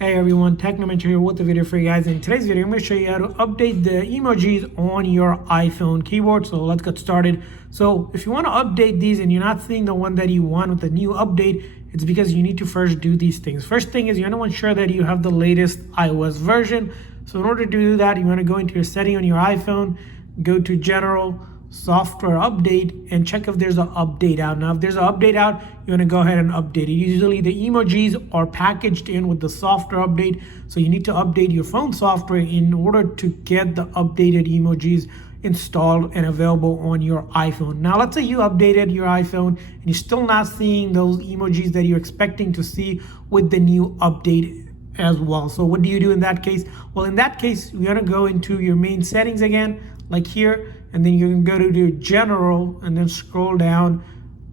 Hey everyone, Technomentor here with a video for you guys. In today's video, I'm going to show you how to update the emojis on your iPhone keyboard. So let's get started. So if you want to update these and you're not seeing the one that you want with the new update, it's because you need to first do these things. First thing is you want to ensure that you have the latest iOS version. So in order to do that, you want to go into your setting on your iPhone, go to General, Software Update, and check if there's an update out. Now if there's an update out, you want to go ahead and update it. Usually the emojis are packaged in with the software update, so you need to update your phone software in order to get the updated emojis installed and available on your iPhone. Now let's say you updated your iPhone and you're still not seeing those emojis that you're expecting to see with the new update as well. So what do you do in that case? Well, in that case, you're gonna go into your main settings again, like here, and then you're gonna go to your general and then scroll down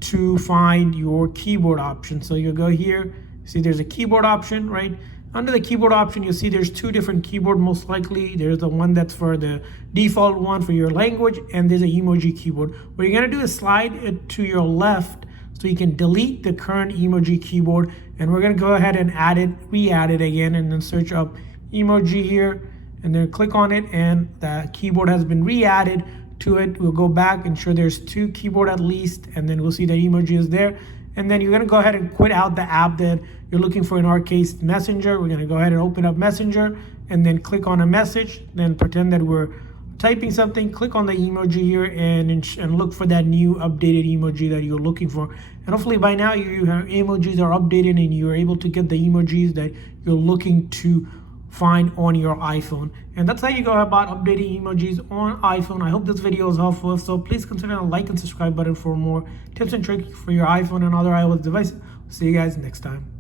to find your keyboard option. So you'll go here, see there's a keyboard option, right? Under the keyboard option, you'll see there's two different keyboard most likely. There's the one that's for the default one for your language, and there's an emoji keyboard. What you're gonna do is slide it to your left so you can delete the current emoji keyboard, and we're gonna go ahead and add it, re-add it again, and then search up emoji here, and then click on it, and the keyboard has been re-added to it. We'll go back, ensure there's two keyboard at least, and then we'll see the emoji is there. And then you're gonna go ahead and quit out the app that you're looking for, in our case, Messenger. We're gonna go ahead and open up Messenger, and then click on a message, then pretend that we're typing something, click on the emoji here, and look for that new updated emoji that you're looking for. And hopefully by now your emojis are updated and you're able to get the emojis that you're looking to find on your iPhone. And that's how you go about updating emojis on iPhone. I hope this video was helpful. So please consider the like and subscribe button for more tips and tricks for your iPhone and other iOS devices. See you guys next time.